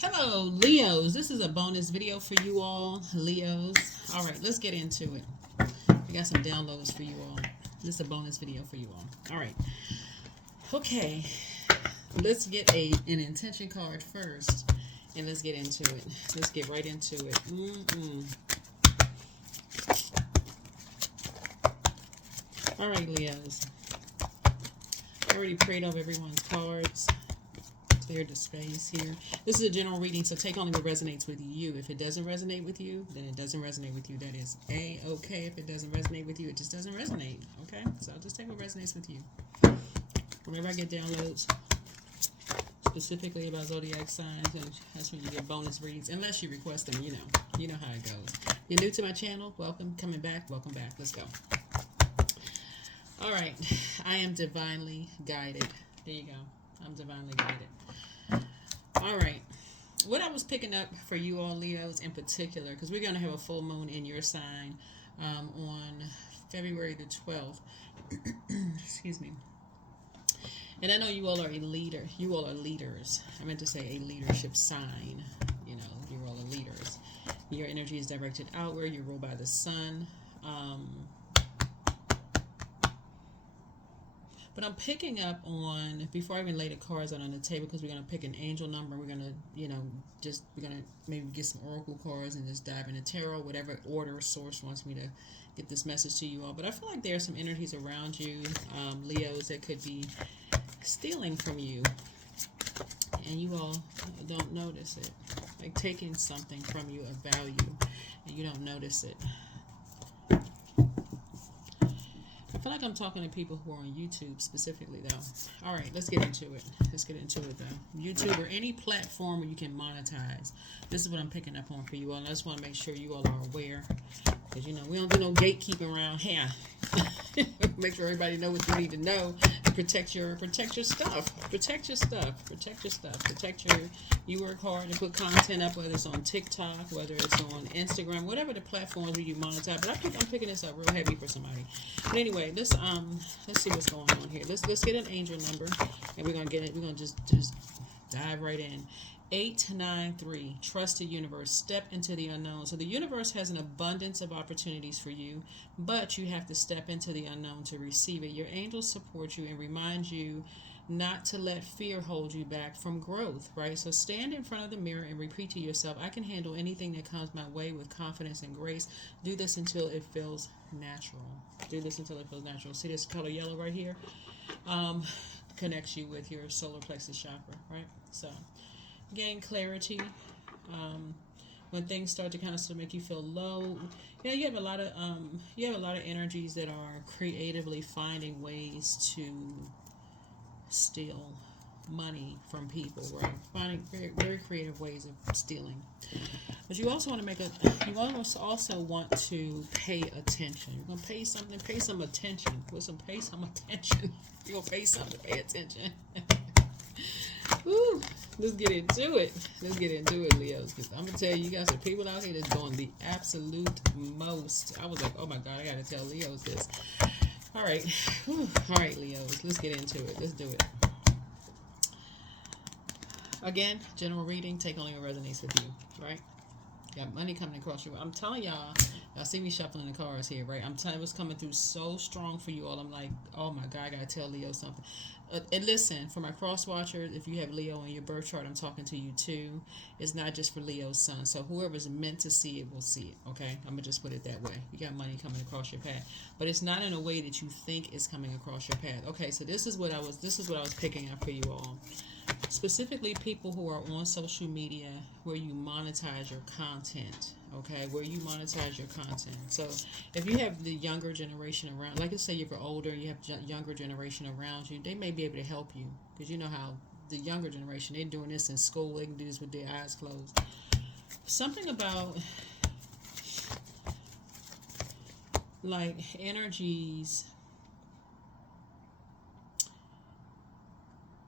Hello, Leos. This is a bonus video for you all, Leos. All right, let's get into it. I got some downloads for you all. This is a bonus video for you all. All right. Okay. Let's get an intention card first, and let's get into it. Let's get right into it. All right, Leos. I already prayed over everyone's cards. Clear the space here. This is a general reading, so take only what resonates with you. If it doesn't resonate with you, then it doesn't resonate with you. That is A-okay. If it doesn't resonate with you, it just doesn't resonate. Okay? So just take what resonates with you. Whenever I get downloads specifically about Zodiac signs, and that's when you get bonus readings, unless you request them, you know how it goes. You're new to my channel, welcome, coming back, welcome back. Let's go. All right. I am divinely guided. There you go. I'm divinely guided. All right. What I was picking up for you all, Leos, in particular, because we're going to have a full moon in your sign on February the 12th. Excuse me. And I know you all are a leader. You all are leaders. I meant to say a leadership sign. You all are leaders. Your energy is directed outward. You're ruled by the sun. But I'm picking up on, before I even lay the cards out on the table, because we're going to pick an angel number. We're going to, we're going to maybe get some oracle cards and just dive into tarot, whatever order source wants me to get this message to you all. But I feel like there are some energies around you, Leos, that could be stealing from you. And you all don't notice it. Like taking something from you of value, and you don't notice it. I feel like I'm talking to people who are on YouTube specifically, though. All right, let's get into it. Let's get into it, though. YouTube or any platform where you can monetize. This is what I'm picking up on for you all. And I just want to make sure you all are aware. Because, we don't do no gatekeeping around here. Make sure everybody know what you need to know to protect your stuff. Protect your stuff. Protect your stuff. Protect your... You work hard to put content up, whether it's on TikTok, whether it's on Instagram, whatever the platforms where you monetize. But I'm picking this up real heavy for somebody. But anyway, let's see what's going on here. Let's get an angel number, and we're gonna get it. We're gonna just dive right in. 893. Trust the universe. Step into the unknown. So the universe has an abundance of opportunities for you, but you have to step into the unknown to receive it. Your angels support you and remind you not to let fear hold you back from growth, right? So stand in front of the mirror and repeat to yourself, I can handle anything that comes my way with confidence and grace. Do this until it feels natural. Do this until it feels natural. See this color yellow right here? Connects you with your solar plexus chakra, right? So gain clarity. When things start to kind of make you feel low, you have a lot of energies that are creatively finding ways to steal money from people, right? Finding very, very creative ways of stealing. But you also want to you also want to pay attention. You're gonna pay some attention. Pay some attention. You're gonna pay something, pay attention. Woo, let's get into it. Leos. Because I'm gonna tell you, guys, the people out here that's doing the absolute most. I was like, oh my God, I gotta tell Leos this. All right, Leos. Let's get into it. Let's do it. Again, general reading. Take only what resonates with you. Right? Got money coming across you. I'm telling y'all see me shuffling the cards here, right? I'm telling you, it's coming through so strong for you all. I'm like, oh my God, I gotta tell Leo something. And listen, for my cross watchers, if you have Leo in your birth chart, I'm talking to you too. It's not just for Leo's sun. So whoever's meant to see it will see it. Okay, I'm gonna just put it that way. You got money coming across your path, but it's not in a way that you think is coming across your path. Okay, so this is what I was picking up for you all. Specifically, people who are on social media where you monetize your content, okay? Where you monetize your content. So if you have the younger generation around, like let's say if you're older, you have younger generation around you, they may be able to help you. Because you know how the younger generation, they're doing this in school. They can do this with their eyes closed. Something about like energies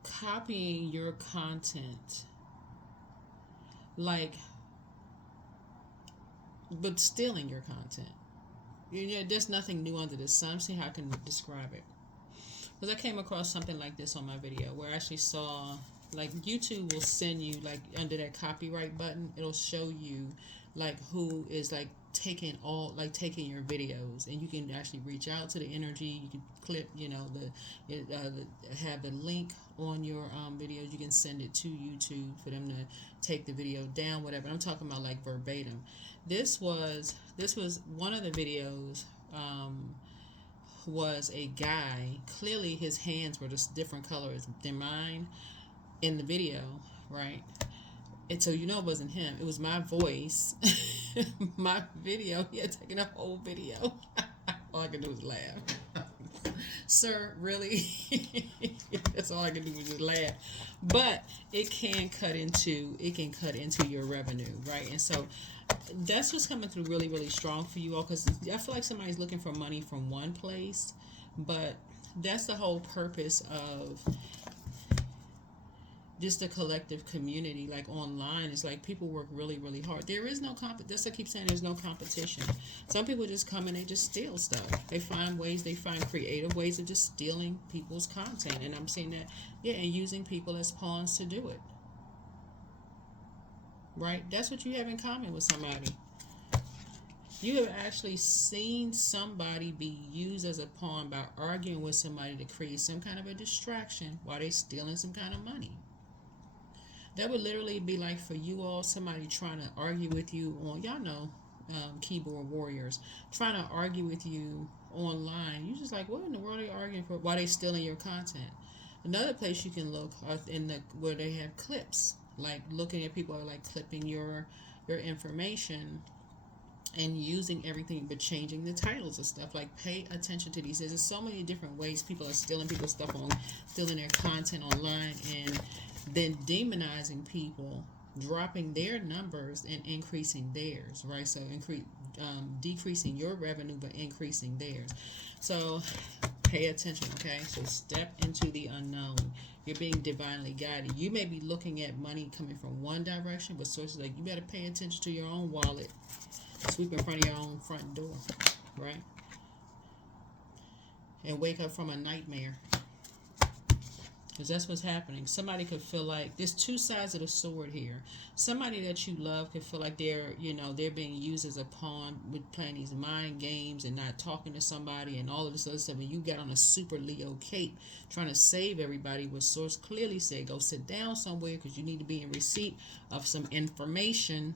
copying your content, like, but stealing your content. There's nothing new under the sun. See how I can describe it. Because I came across something like this on my video where I actually saw Like YouTube will send you, like under that copyright button, it'll show you like who is like taking your videos, and you can actually reach out to the energy. You can clip, have the link on your videos. You can send it to YouTube for them to take the video down, whatever. I'm talking about like verbatim. This was one of the videos. Was a guy. Clearly, his hands were just different colors than mine in the video, right? And so it wasn't him. It was my voice, my video. He had taken a whole video. All I could do was laugh. Sir, really? That's all I could do was just laugh. But it can cut into your revenue, right? And so that's what's coming through really, really strong for you all, because I feel like somebody's looking for money from one place, but that's the whole purpose of just a collective community. Like online, it's like people work really, really hard. There is no that's what I keep saying, there's no competition. Some people just come and they just steal stuff. They find creative ways of just stealing people's content, and I'm saying that, and using people as pawns to do it. Right? That's what you have in common with somebody. You have actually seen somebody be used as a pawn by arguing with somebody to create some kind of a distraction while they're stealing some kind of money. That would literally be like for you all, somebody trying to argue with you on, keyboard warriors, trying to argue with you online. You just like, what in the world are they arguing for? While they stealing your content. Another place you can look where they have clips, like looking at people like clipping your information and using everything but changing the titles of stuff. Like, pay attention to these. There's so many different ways people are stealing people's stuff stealing their content online, and then demonizing people, dropping their numbers and increasing theirs, right? So decreasing your revenue but increasing theirs. So pay attention, okay? So step into the unknown. You're being divinely guided. You may be looking at money coming from one direction, but sources like, you better pay attention to your own wallet. Sweep in front of your own front door, right? And wake up from a nightmare. Because that's what's happening. Somebody could feel like there's two sides of the sword here. Somebody that you love could feel like they're being used as a pawn with playing these mind games and not talking to somebody and all of this other stuff. And you got on a super Leo cape trying to save everybody, with source clearly said, go sit down somewhere because you need to be in receipt of some information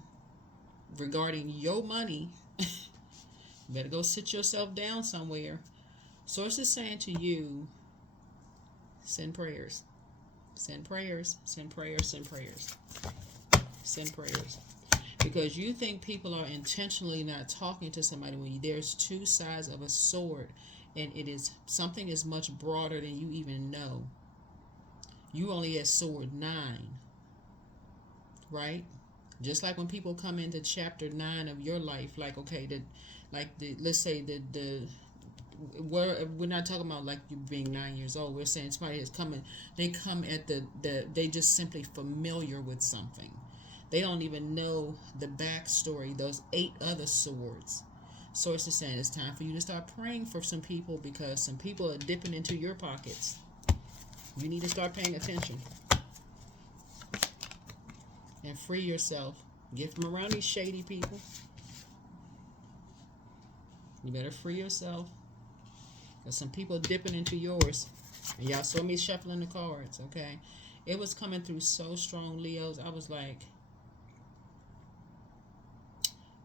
regarding your money. You better go sit yourself down somewhere. Source is saying to you, send prayers. Send prayers. Send prayers. Send prayers. Send prayers. Because you think people are intentionally not talking to somebody when there's two sides of a sword, and something is much broader than you even know. You only at sword 9. Right? Just like when people come into chapter 9 of your life, like, okay, let's say we're not talking about like you being 9 years old. We're saying somebody is coming. They come at they just simply familiar with something. They don't even know the backstory. Those 8 other swords. Source is saying it's time for you to start praying for some people, because some people are dipping into your pockets. You need to start paying attention and free yourself. Get from around these shady people. You better free yourself. Because some people dipping into yours. And y'all saw me shuffling the cards, okay? It was coming through so strong, Leos. I was like,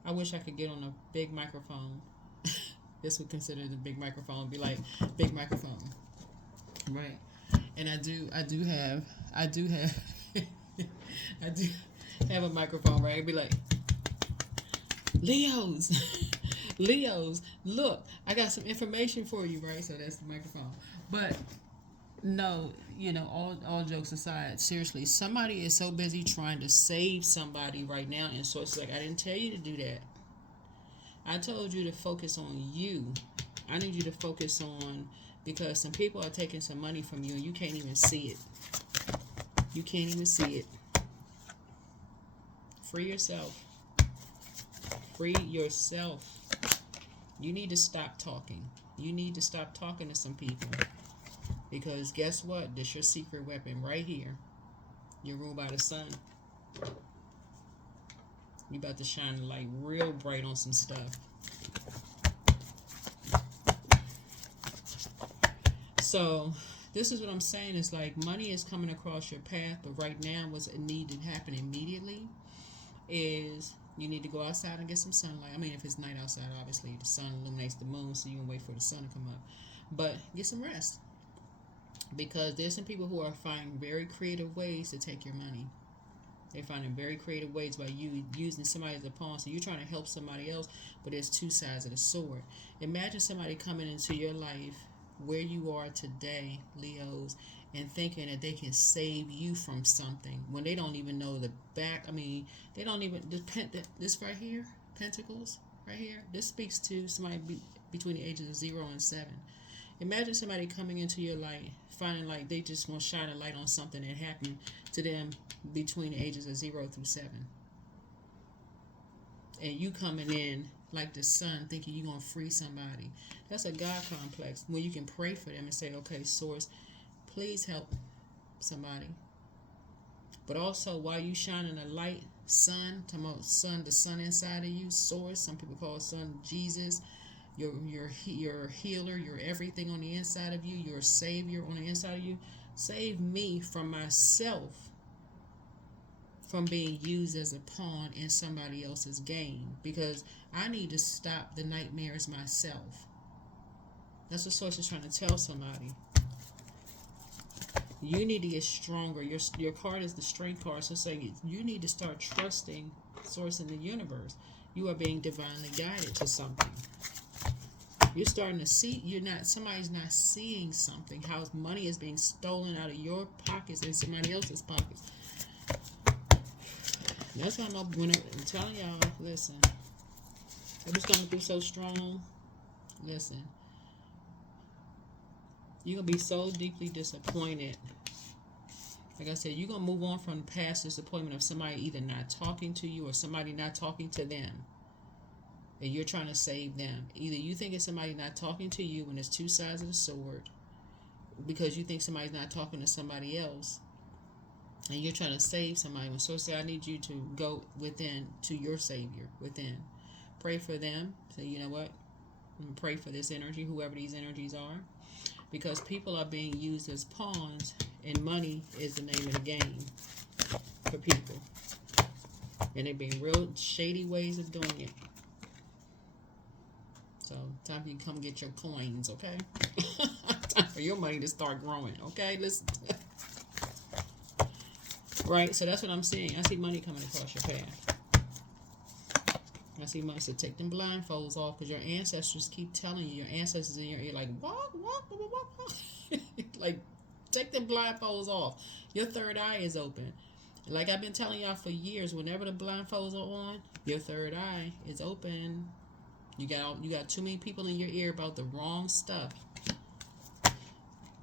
I wish I could get on a big microphone. This would consider the big microphone. Be like, big microphone. Right. And I do have I do have a microphone, right? It'd be like, Leos, look, I got some information for you, right? So that's the microphone. But no, all jokes aside, seriously, somebody is so busy trying to save somebody right now, and so it's like, I didn't tell you to do that. I told you to focus on you. I need you to focus on, because some people are taking some money from you and you can't even see it. You can't even see it. Free yourself. Free yourself. You need to stop talking. You need to stop talking to some people. Because guess what? This is your secret weapon right here. You're ruled by the sun. You about to shine the light real bright on some stuff. So this is what I'm saying. It's like money is coming across your path, but right now what's needed to happen immediately is you need to go outside and get some sunlight. I mean, if it's night outside, obviously the sun illuminates the moon, so you can wait for the sun to come up. But get some rest, because there's some people who are finding very creative ways to take your money. They're finding very creative ways by you using somebody as a pawn. So you're trying to help somebody else, but there's two sides of the sword. Imagine somebody coming into your life where you are today, Leos, and thinking that they can save you from something when they don't even know the back. I mean, they don't even, this right here, Pentacles, right here, this speaks to somebody between the ages of 0 and 7. Imagine somebody coming into your life, finding like they just want to shine a light on something that happened to them between the ages of 0 through 7. And you coming in like the sun thinking you're going to free somebody. That's a God complex. When you can pray for them and say, okay, Source, please help somebody. But also, while you shining a light, sun, talking about sun, the sun inside of you, Source, some people call sun Jesus, your healer, your everything on the inside of you, your savior on the inside of you. Save me from myself, from being used as a pawn in somebody else's game, because I need to stop the nightmares myself. That's what Source is trying to tell somebody. You need to get stronger. Your card is the strength card, so saying you need to start trusting Source in the universe. You are being divinely guided to something. You're starting to see, somebody's not seeing something, how money is being stolen out of your pockets and somebody else's pockets. That's why I'm telling y'all, listen, I was coming through so strong. Listen, you're going to be so deeply disappointed. Like I said, you're going to move on from the past disappointment of somebody either not talking to you or somebody not talking to them. And you're trying to save them. Either you think it's somebody not talking to you when there's two sides of the sword, because you think somebody's not talking to somebody else, and you're trying to save somebody. When Source said, I need you to go within to your Savior within. Pray for them. Say, you know what? I'm going to pray for this energy, whoever these energies are. Because people are being used as pawns, and money is the name of the game for people. And they're being real shady ways of doing it. So, time for you to come get your coins, okay? Time for your money to start growing, okay? Listen. Right? So, that's what I'm seeing. I see money coming across your path. I see money. So, take them blindfolds off, because your ancestors keep telling you. Your ancestors in your ear, like, walk. Like, take them blindfolds off. Your third eye is open. Like I've been telling y'all for years, whenever the blindfolds are on, your third eye is open. You got too many people in your ear about the wrong stuff.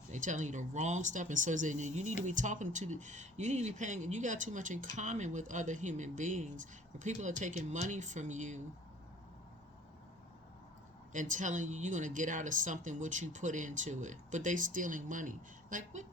They're telling you the wrong stuff, and so you need to be talking to you need to be paying. You got too much in common with other human beings. Where people are taking money from you and telling you you're gonna get out of something what you put into it, but they stealing money. Like what?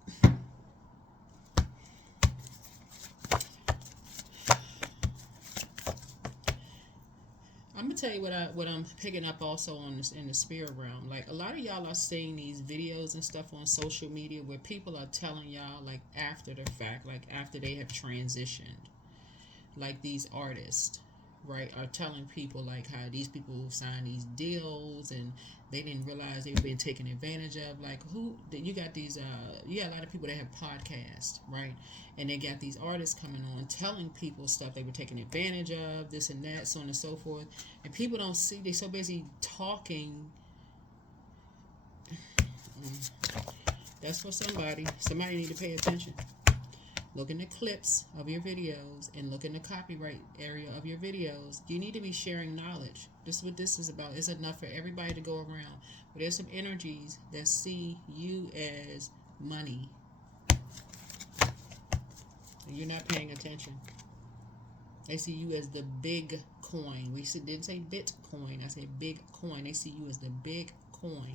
I'm gonna tell you what I'm picking up also on this in the spirit realm. Like a lot of y'all are seeing these videos and stuff on social media where people are telling y'all like after the fact, like after they have transitioned, like these artists, right, are telling people like how these people sign these deals and they didn't realize they were being taken advantage of. Like you got these you got a lot of people that have podcasts, right, and they got these artists coming on telling people stuff they were taking advantage of, this and that, so on and so forth, and people don't see. They so busy talking. That's for somebody need to pay attention. Look in the clips of your videos and look in the copyright area of your videos. You need to be sharing knowledge. This is what this is about. It's enough for everybody to go around. But there's some energies that see you as money. And you're not paying attention. They see you as the big coin. Didn't say Bitcoin. I said big coin. They see you as the big coin.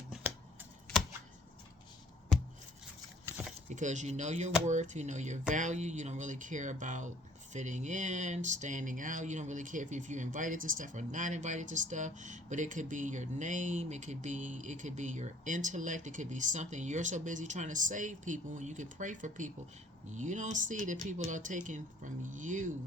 because you know your worth, you know your value. You don't really care about fitting in, standing out. You don't really care if you're invited to stuff or not invited to stuff. But it could be your name, it could be your intellect, it could be something. You're so busy trying to save people when you could pray for people. You don't see that people are taking from you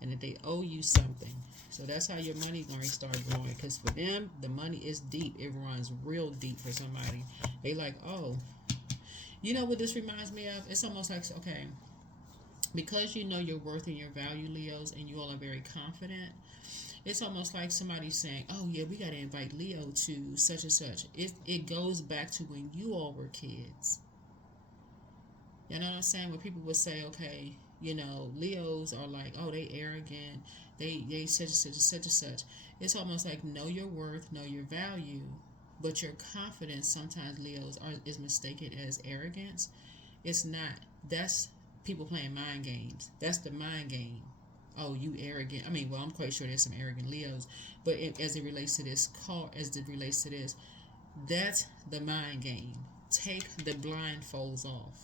and that they owe you something. So that's how your money going to start growing. Because for them, the money is deep. It runs real deep for somebody. They like, oh, you know what this reminds me of? It's almost like, okay, because you know your worth and your value, Leos, and you all are very confident, it's almost like somebody saying, oh, yeah, we got to invite Leo to such and such. It goes back to when you all were kids. You know what I'm saying? Where people would say, okay, you know, Leos are like, oh, they arrogant, they such and such and such and such. It's almost like know your worth, know your value, but your confidence sometimes Leos is mistaken as arrogance. It's not. That's people playing mind games. That's the mind game. Oh, you arrogant. I mean, well, I'm quite sure there's some arrogant Leos, but as it relates to this that's the mind game. Take the blindfolds off.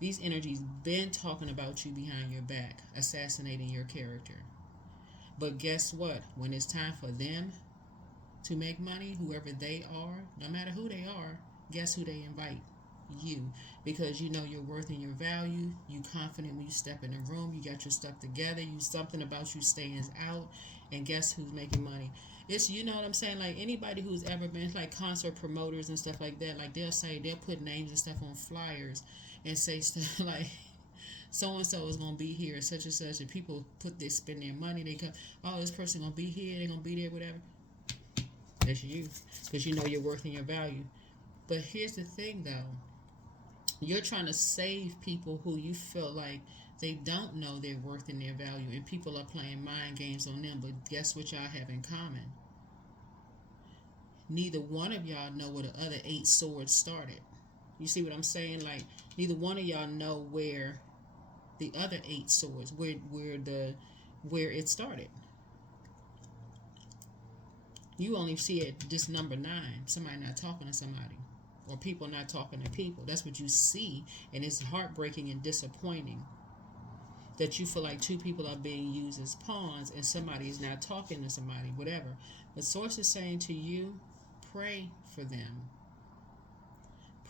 These energies been talking about you behind your back, assassinating your character. But guess what? When it's time for them to make money, whoever they are, no matter who they are, guess who they invite? You. Because you know your worth and your value. You confident when you step in the room. You got your stuff together. You something about you stands out. And guess who's making money? It's, you know what I'm saying? Like anybody who's ever been like concert promoters and stuff like that, like they'll put names and stuff on flyers and say stuff like so and so is gonna be here, such and such, and people spend their money. They come, oh, this person gonna be here, they're gonna be there, whatever. That's you, because you know your worth and your value. But here's the thing, though, you're trying to save people who you feel like they don't know their worth and their value, and people are playing mind games on them. But guess what y'all have in common? Neither one of y'all know where the other 8 swords started. You see what I'm saying? Like neither one of y'all know where the other 8 swords, where it started. You only see it just number 9. Somebody not talking to somebody, or people not talking to people. That's what you see, and it's heartbreaking and disappointing that you feel like 2 people are being used as pawns, and somebody is not talking to somebody, whatever. The source is saying to you, pray for them.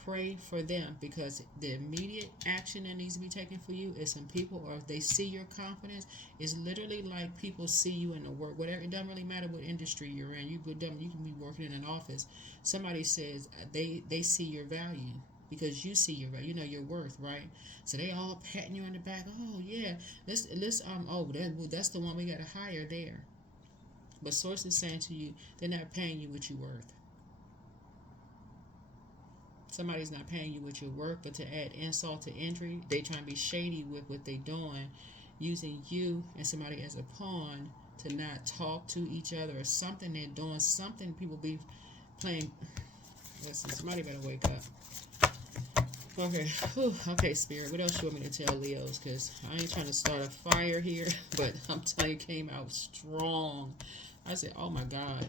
Pray for them, because the immediate action that needs to be taken for you is some people, or if they see your confidence, it's literally like people see you in the work, whatever. It doesn't really matter what industry you're in. You can be working in an office. Somebody says they see your value because you see your value. You know your worth, right? So they all patting you on the back. Oh yeah, that's the one we got to hire there. But source is saying to you, they're not paying you what you're worth. Somebody's not paying you what you're worth, but to add insult to injury, they trying to be shady with what they doing, using you and somebody as a pawn to not talk to each other, or something they're doing, something people be playing. Listen, somebody better wake up. Okay, whew. Okay, Spirit, what else you want me to tell Leos? Because I ain't trying to start a fire here, but I'm telling you, it came out strong. I said, oh my God.